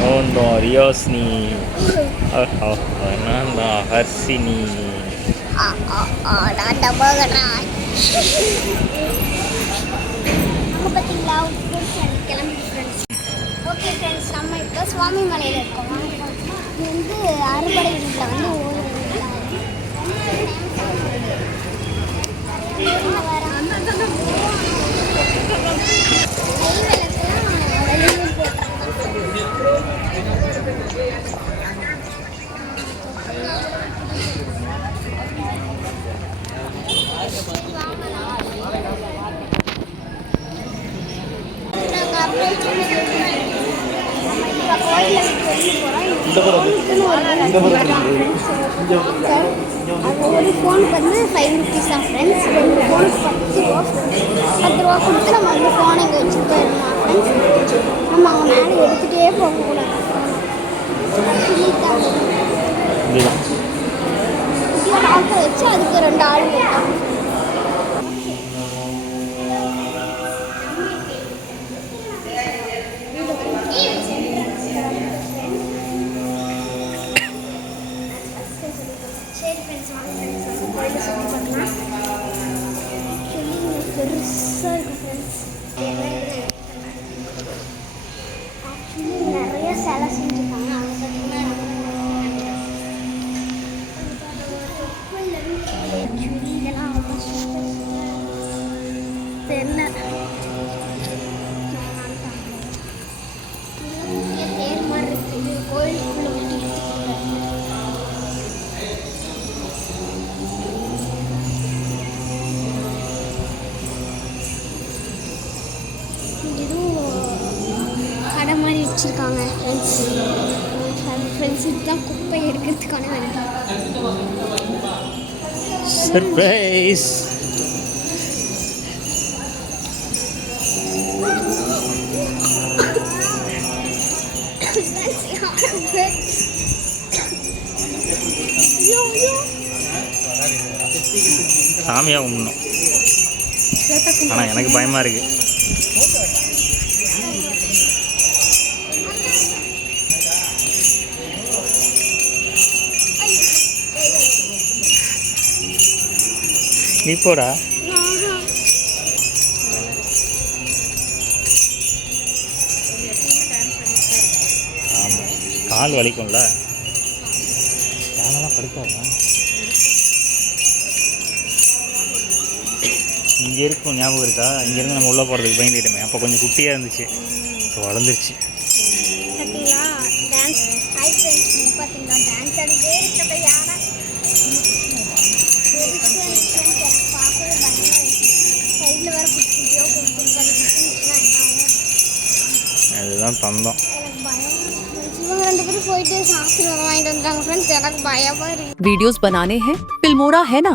நோண்டோம் ரியோஸ்னி, நான் தான் ஹர்ஷினி. நான் டபகரான். நம்ம பார்த்தீங்களா கிளம்பி ஃப்ரெண்ட்ஸ். ஓகே ஃப்ரெண்ட்ஸ், நம்ம இப்போ சுவாமி மலையில் இருக்கோம். இது வந்து அறுபடை வீட்டில் வந்து ஒரு ஃபோனுக்கு வந்து 5 rupees தான் ஃப்ரெண்ட்ஸ். ரெண்டு ஃபோனுக்கு 10 ரூபா கொடுத்து நம்ம வந்து ஃபோனை இங்கே வச்சுட்டு போயிடலாம் ஃப்ரெண்ட்ஸ். நம்ம அவங்க மேலே எடுத்துகிட்டே போகக்கூடாது. ஆட்டோ வச்சு அதுக்கு 2 ஆள் வேணும். சரி ஃப்ரெண்ட்ஸ், வாங்க ஃப்ரெண்ட்ஸ் வந்து கோயிலை சுற்றி பார்க்கலாம். ஆக்சுவலி இங்கே பெருசாக இருக்கும் ஃப்ரெண்ட்ஸ். ஆக்சுவலி நிறைய சிலை செஞ்சுருக்காங்க. அவங்க பார்த்தீங்கன்னா ஆக்சுவலி இதெல்லாம் ரொம்ப சூப்பர் தெரியல. தேர் மாதிரி இருக்குது கோயிலுக்குள்ள வந்து. கடை மாதிரி வச்சுருக்காங்க ஃப்ரெண்ட்ஸ். ஃப்ரெண்ட்ஸ் இதுதான் குப்பை எடுக்கிறதுக்கான வழி. சர்ப்ரைஸ். சாமியாக கும்பிடணும், ஆனால் எனக்கு பயமாக இருக்கு. நீ போடா. ஆமாம், கால் வலிக்கும்ல, யானெல்லாம் கடுக்காதா. இங்கே இருக்கும், ஞாபகம் இருக்கா? இங்கேருந்து நம்ம உள்ளே போகிறதுக்கு பயந்துக்கிட்டோமே, அப்போ கொஞ்சம் குட்டியாக இருந்துச்சு, இப்போ வளர்ந்துருச்சு. பார்த்தீங்களா டான்ஸ்? ஹாய் ஃப்ரெண்ட்ஸ், பார்த்தீங்களா டான்ஸ் ஆடிட்டே இருக்கப்ப யானை எனக்கு பார்க்கவே பயமாக இருக்குது. சைடில் வேறு குட்டி குட்டியாக கொடுத்துருக்காங்க. என்ன ஆகும்? அதுதான் தந்தம். எனக்கு பயம். இவங்க 2 பேரும் போயிட்டு ஆசீர்வாதம் வாங்கிட்டு வந்துட்டாங்க ஃப்ரெண்ட்ஸ். எனக்கு பயமாக இருக்குது. वीडियोस बनाने हैं, फिल्मोरा है ना।